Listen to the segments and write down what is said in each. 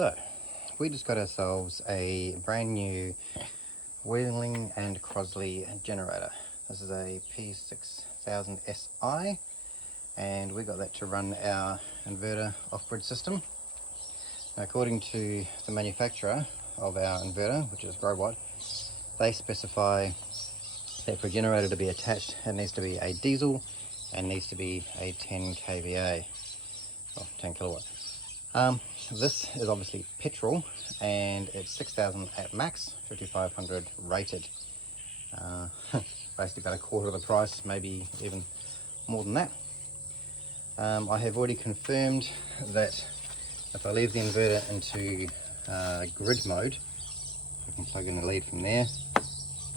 So, we just got ourselves a brand new Wheeling and Crosley generator. This is a P6000 SI, and we got that to run our inverter off-grid system. Now, according to the manufacturer of our inverter, which is Growatt, they specify that for a generator to be attached, it needs to be a diesel and needs to be a 10 kVA, or 10 kilowatt. This is obviously petrol, and it's 6,000 at max, 5,500 rated. Basically about a quarter of the price, maybe even more than that. I have already confirmed that if I leave the inverter into grid mode, I can plug in the lead from there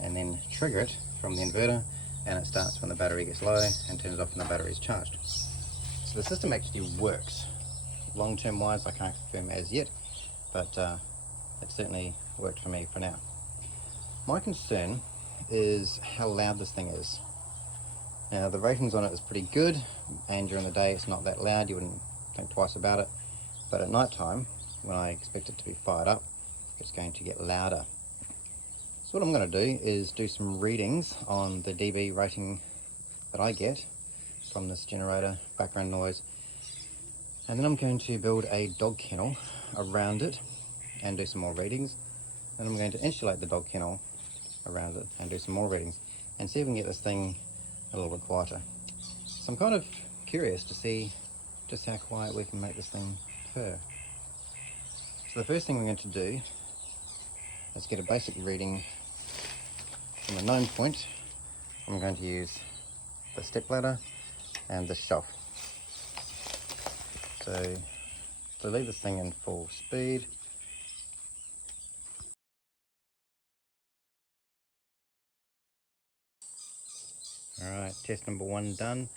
and then trigger it from the inverter, and it starts when the battery gets low and turns off when the battery is charged. So the system actually works. Long-term wise, I can't confirm as yet, but it certainly worked for me for now. My concern is how loud this thing is. Now, the ratings on it is pretty good, and during the day it's not that loud, you wouldn't think twice about it, but at night time, when I expect it to be fired up, it's going to get louder. So what I'm going to do is do some readings on the dB rating that I get from this generator, background noise, and then I'm going to build a dog kennel around it and do some more readings. And I'm going to insulate the dog kennel around it and do some more readings and see if we can get this thing a little bit quieter. So I'm kind of curious to see just how quiet we can make this thing purr. So the first thing we're going to do is get a basic reading from the known point. I'm going to use the step ladder and the shelf. So to leave this thing in full speed, alright, test number 1 done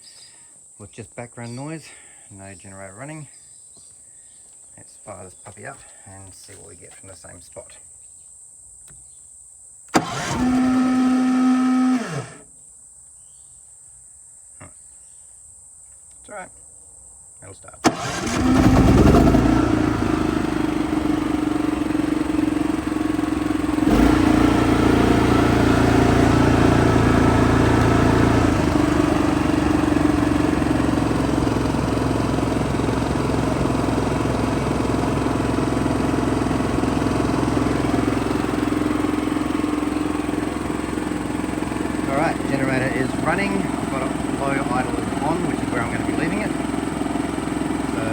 with just background noise, no generator running. Let's fire this puppy up and see what we get from the same spot. It's alright, it'll start. Alright, generator is running. I've got a low idle on, which is where I'm going to be leaving it. So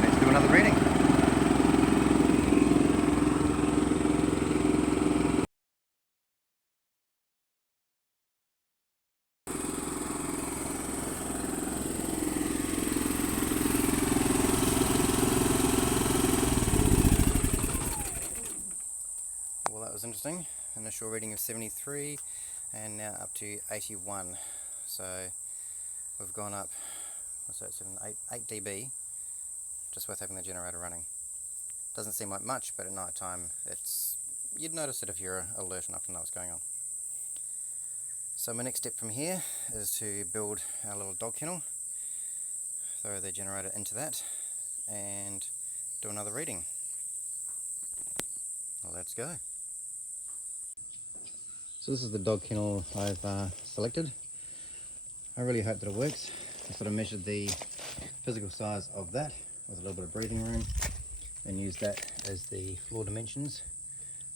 let's do another reading. Well, that was interesting. Initial reading of 73 and now up to 81. So we've gone up, what's that, 8 dB just with having the generator running. Doesn't seem like much, but at night time you'd notice it if you're alert enough to know what's going on. So my next step from here is to build our little dog kennel, throw the generator into that and do another reading. Let's go. So this is the dog kennel I've selected. I really hope that it works. I sort of measured the physical size of that with a little bit of breathing room and used that as the floor dimensions,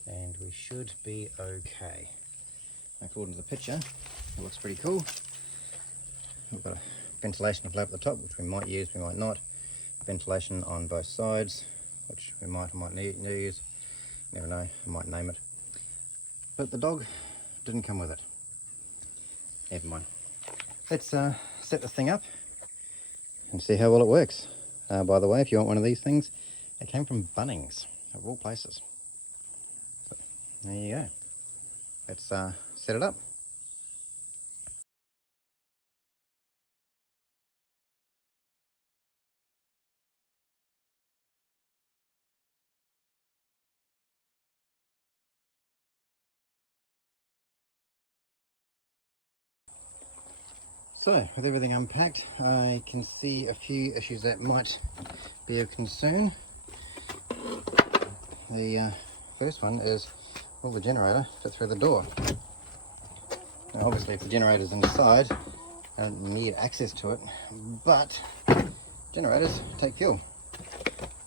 and we should be okay. According to the picture, it looks pretty cool. We've got a ventilation flap at the top, which we might use, we might not. Ventilation on both sides, which we might use. Never know, I might name it. But the dog didn't come with it. Never mind. Let's set this thing up and see how well it works. By the way, if you want one of these things, it came from Bunnings, of all places. So, there you go. Let's set it up. So, with everything unpacked, I can see a few issues that might be of concern. The first one is, will the generator fit through the door? Now obviously if the generator's inside, I don't need access to it, but generators take fuel,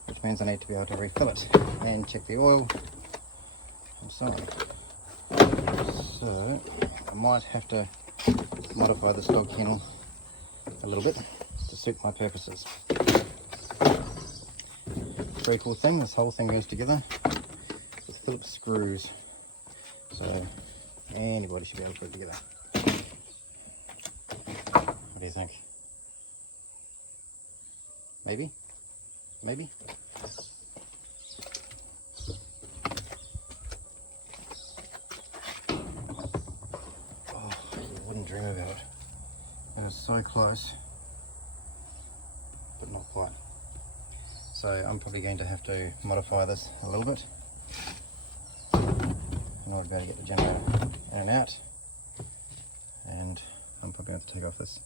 which means I need to be able to refill it and check the oil and so on. So I might have to modify this dog kennel a little bit to suit my purposes. Very cool thing, this whole thing goes together with Phillips screws, so anybody should be able to put it together. What do you think? Maybe? Maybe? Oh, you wouldn't dream about it. It was so close, but not quite. So I'm probably going to have to modify this a little bit in order to be able to get the generator in and out. And I'm probably going to take off this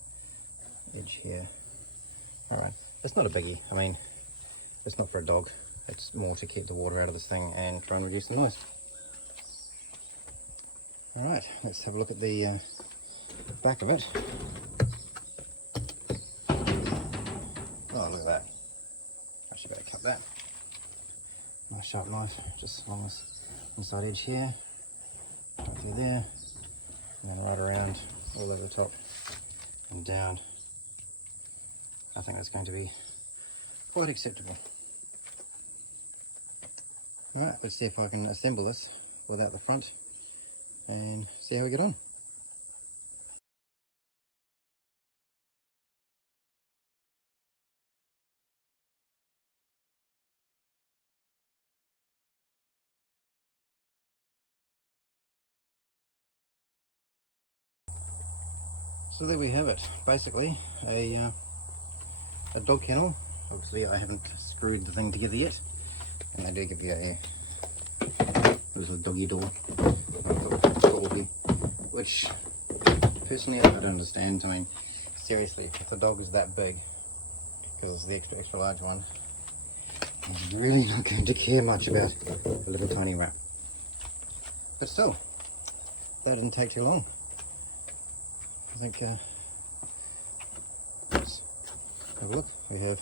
edge here. Alright, it's not a biggie. I mean, it's not for a dog. It's more to keep the water out of this thing and try and reduce the noise. Alright, let's have a look at the back of it. Oh, look at that. I should better cut that. Nice sharp knife, just along this inside edge here, right through there, and then right around all over the top and down. I think that's going to be quite acceptable. Alright, let's see if I can assemble this without the front and see how we get on. So there we have it, basically a dog kennel. Obviously I haven't screwed the thing together yet, and they do give you a little doggy door, which personally I don't understand. I mean, seriously, if the dog is that big, because it's the extra large one, I'm really not going to care much about a little tiny wrap. But still, that didn't take too long. I think, let's have a look. We have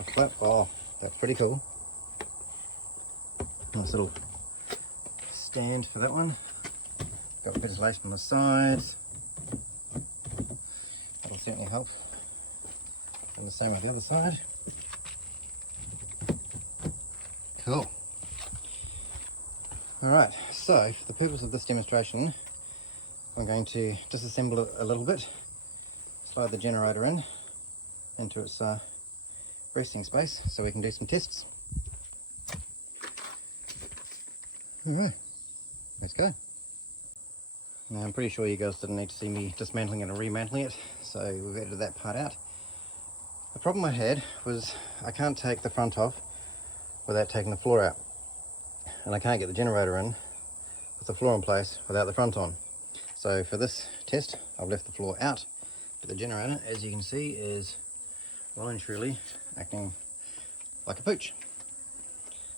a flap. Oh, that's pretty cool. Nice little stand for that one. Got ventilation on the sides. That'll certainly help. And the same on the other side. Cool. Alright, so for the purpose of this demonstration, I'm going to disassemble it a little bit, slide the generator into its resting space so we can do some tests. Alright, let's go. Now I'm pretty sure you guys didn't need to see me dismantling it and remantling it, so we've edited that part out. The problem I had was I can't take the front off without taking the floor out, and I can't get the generator in with the floor in place without the front on. So for this test I've left the floor out, but the generator, as you can see, is well and truly acting like a pooch.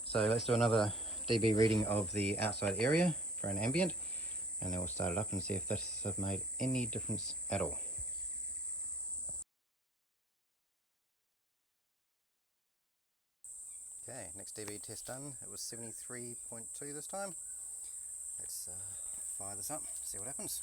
So let's do another dB reading of the outside area for an ambient, and then we'll start it up and see if this has made any difference at all. Okay, next dB test done. It was 73.2 this time. Let's fire this up, see what happens.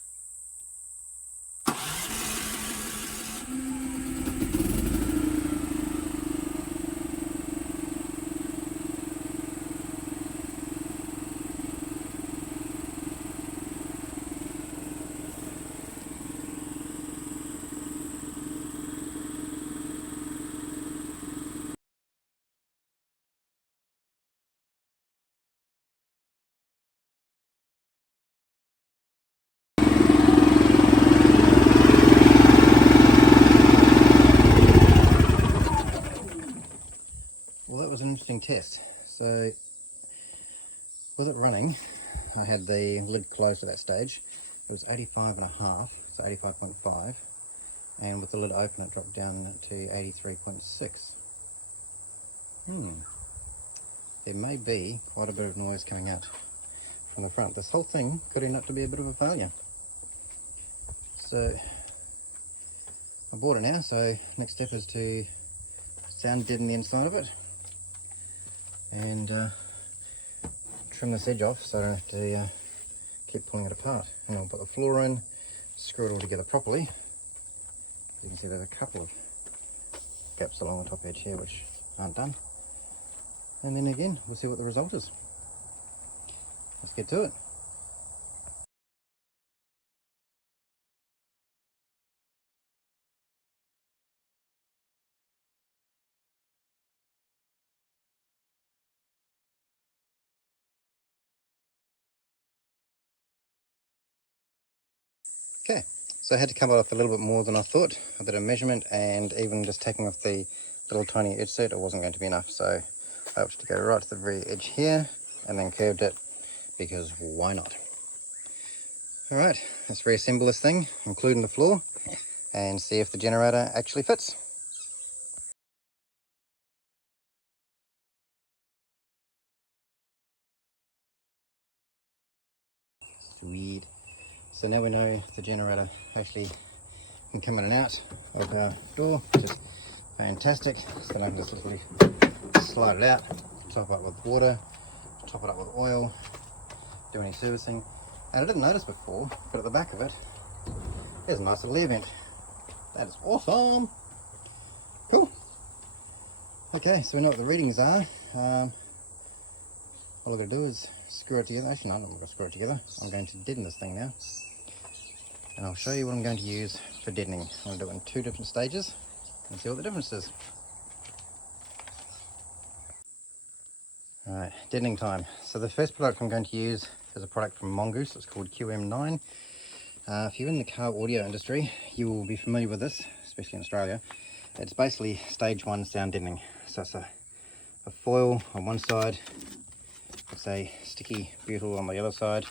Well, that was an interesting test. So with it running, I had the lid closed at that stage. It was 85.5, so 85.5, and with the lid open it dropped down to 83.6. there may be quite a bit of noise coming out from the front. This whole thing could end up to be a bit of a failure. So I bought it now, so next step is to sound deaden the inside of it and trim this edge off so I don't have to keep pulling it apart. And I'll put the floor in, screw it all together properly. You can see there's a couple of gaps along the top edge here which aren't done. And then again, we'll see what the result is. Let's get to it. Okay, so I had to cover off a little bit more than I thought. I did a measurement, and even just taking off the little tiny edge set, it wasn't going to be enough. So I opted to go right to the very edge here and then curved it, because why not? All right, let's reassemble this thing, including the floor, and see if the generator actually fits. Sweet. So now we know the generator actually can come in and out of our door, which is fantastic. So then I can just literally slide it out, top it up with water, top it up with oil, do any servicing. And I didn't notice before, but at the back of it, there's a nice little air vent. That is awesome. Cool. Okay, so we know what the readings are. All we're going to do is screw it together. Actually, no, I'm not going to screw it together. I'm going to deaden this thing now. And I'll show you what I'm going to use for deadening. I'm going to do it in 2 different stages and see what the difference is. Alright, deadening time. So the first product I'm going to use is a product from Mongoose. It's called QM9. If you're in the car audio industry, you will be familiar with this, especially in Australia. It's basically stage 1 sound deadening. So it's a foil on one side, it's a sticky butyl on the other side.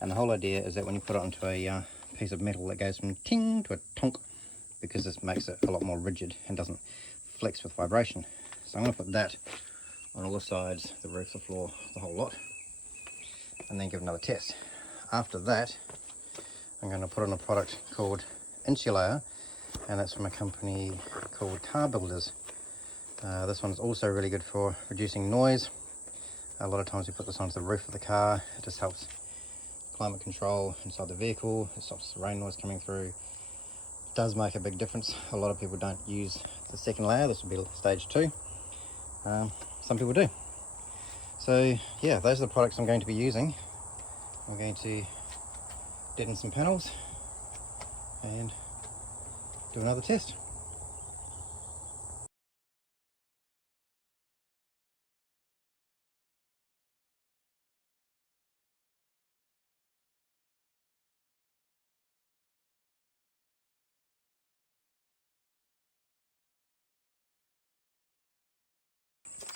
And the whole idea is that when you put it onto a piece of metal, it goes from ting to a tonk, because this makes it a lot more rigid and doesn't flex with vibration. So I'm going to put that on all the sides, the roof, the floor, the whole lot, and then give it another test. After that, I'm going to put on a product called Insulator, and that's from a company called Car Builders. This one is also really good for reducing noise. A lot of times we put this onto the roof of the car. It just helps climate control inside the vehicle. It stops the rain noise coming through. It does make a big difference. A lot of people don't use the second layer. This would be stage 2. Some people do. So yeah, those are the products I'm going to be using. I'm going to deaden some panels and do another test.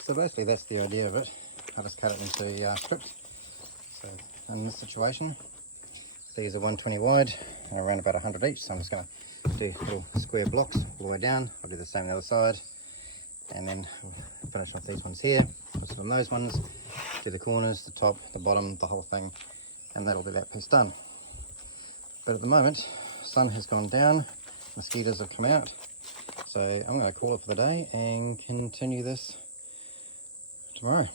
So basically that's the idea of it. I just cut it into strips. So in this situation, these are 120 wide, around about 100 each. So I'm just going to do little square blocks all the way down. I'll do the same on the other side, and then we'll finish off these ones here. Put some of those ones, do the corners, the top, the bottom, the whole thing, and that'll be that piece done. But at the moment, sun has gone down, mosquitoes have come out, so I'm going to call it for the day and continue this tomorrow.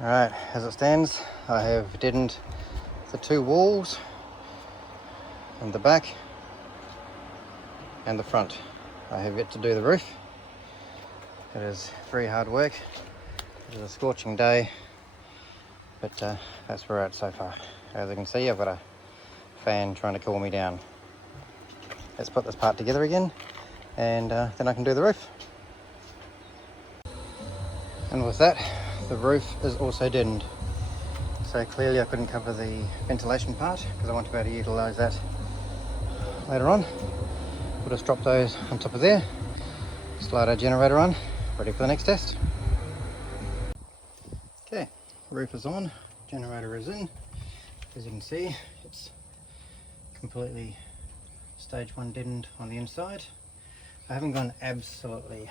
Alright, as it stands, I have deadened the 2 walls and the back and the front. I have yet to do the roof. It is very hard work. It is a scorching day, but that's where we're at so far. As you can see, I've got a fan trying to cool me down. Let's put this part together again, and then I can do the roof. And with that, the roof is also deadened. So clearly I couldn't cover the ventilation part because I want to be able to utilise that later on. We'll just drop those on top of there, slide our generator on, ready for the next test. Okay, roof is on, generator is in. As you can see, it's completely stage 1 deadened on the inside. I haven't gone absolutely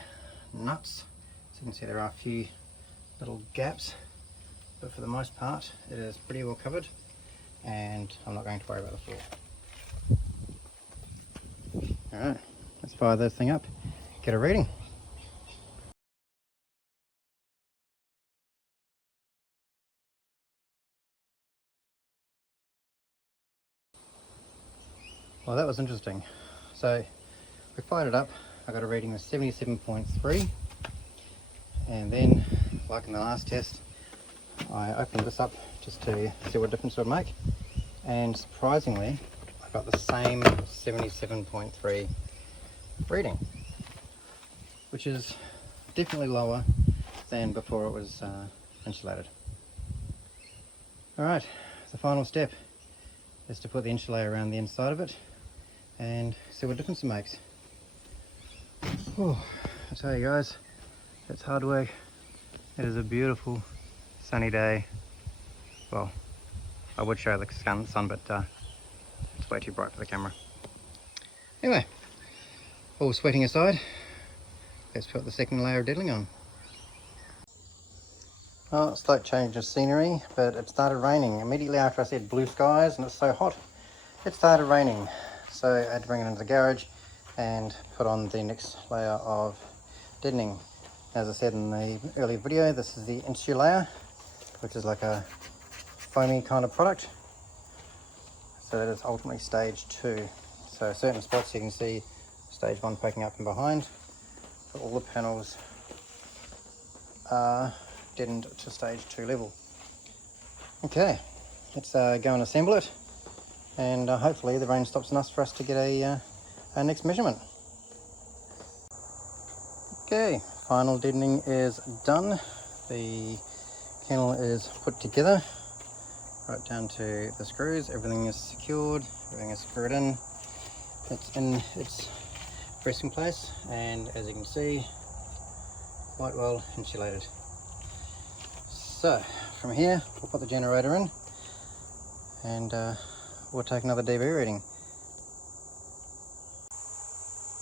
nuts. As you can see, there are a few little gaps, but for the most part it is pretty well covered, and I'm not going to worry about the floor. Alright, let's fire this thing up, get a reading. Well, that was interesting. So we fired it up, I got a reading of 77.3, and then, like in the last test, I opened this up just to see what difference it would make, and surprisingly I got the same 77.3 reading, which is definitely lower than before it was insulated. Alright, the final step is to put the insulator around the inside of it and see what difference it makes. Oh, I tell you guys, it's hard work. It is a beautiful sunny day. Well, I would show the sun, but it's way too bright for the camera. Anyway, all sweating aside, let's put the second layer of deadening on. Well, slight change of scenery, but it started raining. Immediately after I said blue skies and it's so hot, it started raining. So I had to bring it into the garage and put on the next layer of deadening. As I said in the earlier video, this is the insulator, which is like a foamy kind of product. So that is ultimately stage 2. So certain spots you can see stage 1 poking up from behind, but all the panels are deadened to stage 2 level. Okay, let's go and assemble it, and hopefully the rain stops enough for us to get our next measurement. Okay, final deadening is done. The kennel is put together right down to the screws. Everything is secured, everything is screwed in. It's in its resting place, and as you can see, quite well insulated. So from here we'll put the generator in, and we'll take another dB reading.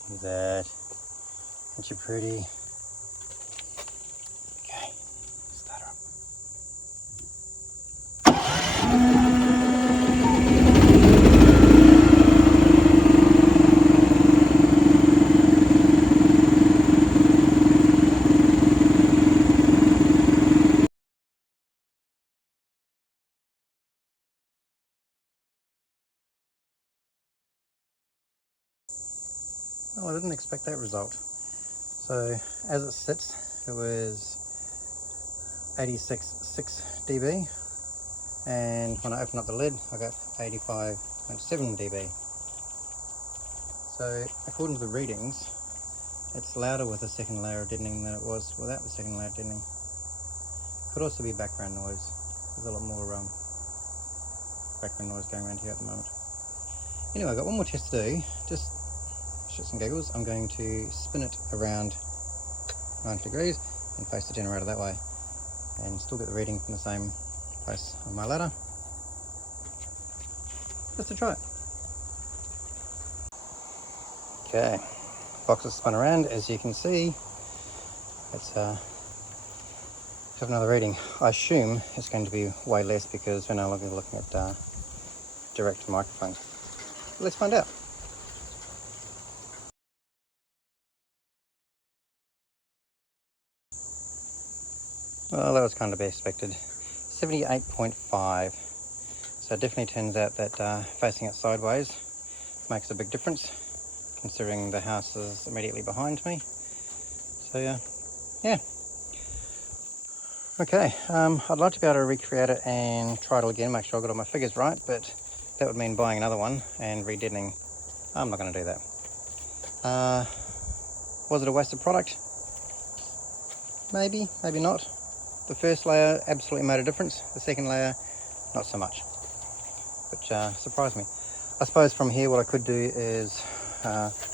Look at that, isn't she pretty? Okay, start her up. Well, I didn't expect that result. So as it sits, it was 86.6 dB, and when I opened up the lid I got 85.7 dB. So according to the readings, it's louder with the second layer of deadening than it was without the second layer of deadening. Could also be background noise. There's a lot more background noise going around here at the moment. Anyway, I've got one more test to do, just shits and giggles. I'm going to spin it around 90 degrees and face the generator that way, and still get the reading from the same place on my ladder, just to try it. Okay, box is spun around. As you can see, let's have another reading. I assume it's going to be way less because we're no longer looking at direct microphone. Let's find out. Well, that was kind of to be expected. 78.5. So it definitely turns out that facing it sideways makes a big difference, considering the house is immediately behind me. So yeah. Okay, I'd like to be able to recreate it and try it all again, make sure I got all my figures right, but that would mean buying another one and re-deadening. I'm not going to do that. Was it a wasted product? Maybe, maybe not. The first layer absolutely made a difference. The second layer, not so much, which surprised me. I suppose from here what I could do is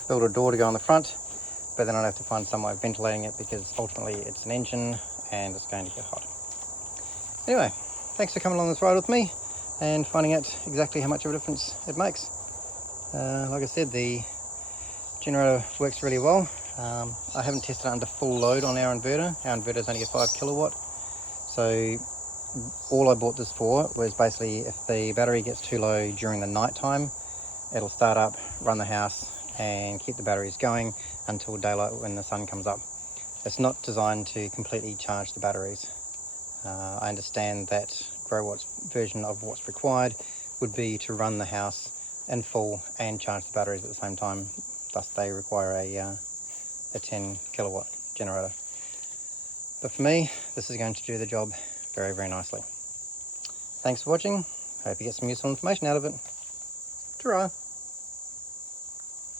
build a door to go on the front, but then I'd have to find some way of ventilating it because ultimately it's an engine and it's going to get hot. Anyway, thanks for coming along this ride with me and finding out exactly how much of a difference it makes. Like I said, the generator works really well. I haven't tested it under full load on our inverter. Our inverter is only a 5 kilowatt. So all I bought this for was basically if the battery gets too low during the night time, it'll start up, run the house and keep the batteries going until daylight when the sun comes up. It's not designed to completely charge the batteries. I understand that GrowWatt's version of what's required would be to run the house in full and charge the batteries at the same time. Thus they require a 10 kilowatt generator. But for me, this is going to do the job very, very nicely. Thanks for watching. Hope you get some useful information out of it. Ta-ra!